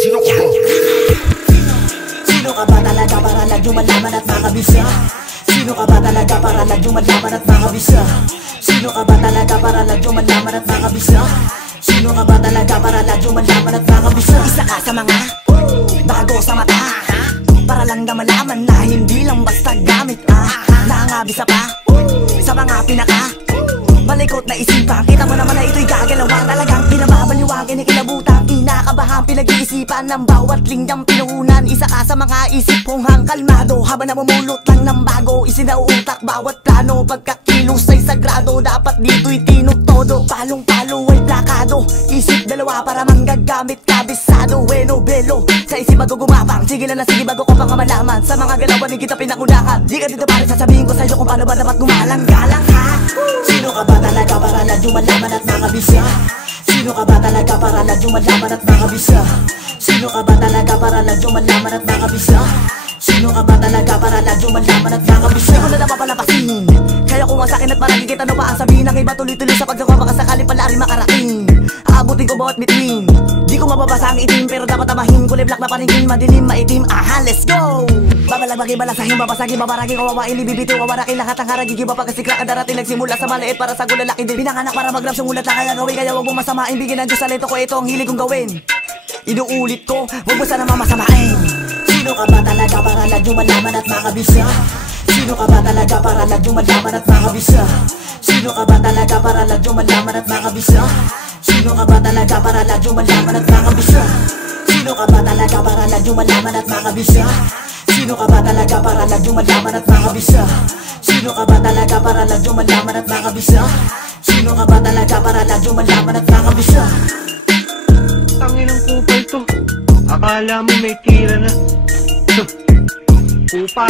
Sino ka ba? Sino ka ba talaga para lagyo malaman at makabisa? Sino ka ba talaga para lagyo malaman at makabisa? Sino ka ba talaga para lagyo malaman at makabisa? Sino ka ba talaga para lagyo malaman at makabisa? Isa ka sa mga bago sa mata, para lang na malaman na hindi lang basta gamit Nakangabisa pa sa mga pinaka malikot na isipan. Kita mo naman na ito'y gagalawan, talagang pinababaliwagin ng kilabutan. Kinakabahan pinag-iisipan ng bawat linyang pinuhunan. Isa ka sa mga isip kong kalmado, habang namumulot lang ng bago. Isinauutak bawat plano, pagkakilos ay sagrado. Dapat dito'y tinutodo, palong-palo ay plakado. Isip dalawa para manggagamit kabisado. Bueno, belo, sa isip bago gumapang. Sige lang na sige bago ko pang malaman. Sa mga galawan hindi kita pinakunahan. Di ka dito pare, sasabihin ko sa'yo kung paano ba dapat gumalang-galang ha. Sino ka ba talaga para lagyo malaman at makabisa? Sino ka ba talaga para lagyo malaman at makabisa? Sino ka ba talaga para lagyo malaman at makabisa? Sino ka ba talaga para lagyo malaman at makabisa? Di ko na napapalapasin, kaya kung ang sakin at marami kita, ano pa ang sabihin ng iba? Tuloy-tuloy sa pagsawa, baka sakali pala rin makarating. Aabutin ko bawat bitin, di ko mababasa ang itim, pero dapat tamahin. Kulay black na paningin, madilim, maitim. Aha, let's go! Babalagmagi, balasahin, babasagin, babaragin, kawawain, ibibitiw, kawarakin, lahat ang harag, gigiba pagkasikra, kadarating, nagsimula sa maliit para sa gulalaki din. Pinanganak para mag-rap, sumulat lang kaya gawin, kaya wag mo masamain, bigyan ng Diyos talento ko, ito ang hilig kong gawin. Inuulit ko, wag mo sana mamasamain. Sino ka ba talaga para lagyo malaman at makabisa? Sino ka ba talaga para lagyo malaman at makabisa? Sino ka ba talaga para lagyo malaman at makabisa? Sino ka ba talaga para lagyo malaman at makabisa? Sino ka ba talaga para lagyo malaman at makabisa? Sino ka ba talaga para lagyo malaman at makabisa? Sino ka ba talaga para lagyo malaman at makabisa? Sino ka ba talaga para lagyo malaman at makabisa? Tangin ng kupal to, akala mo may tira na. Kupal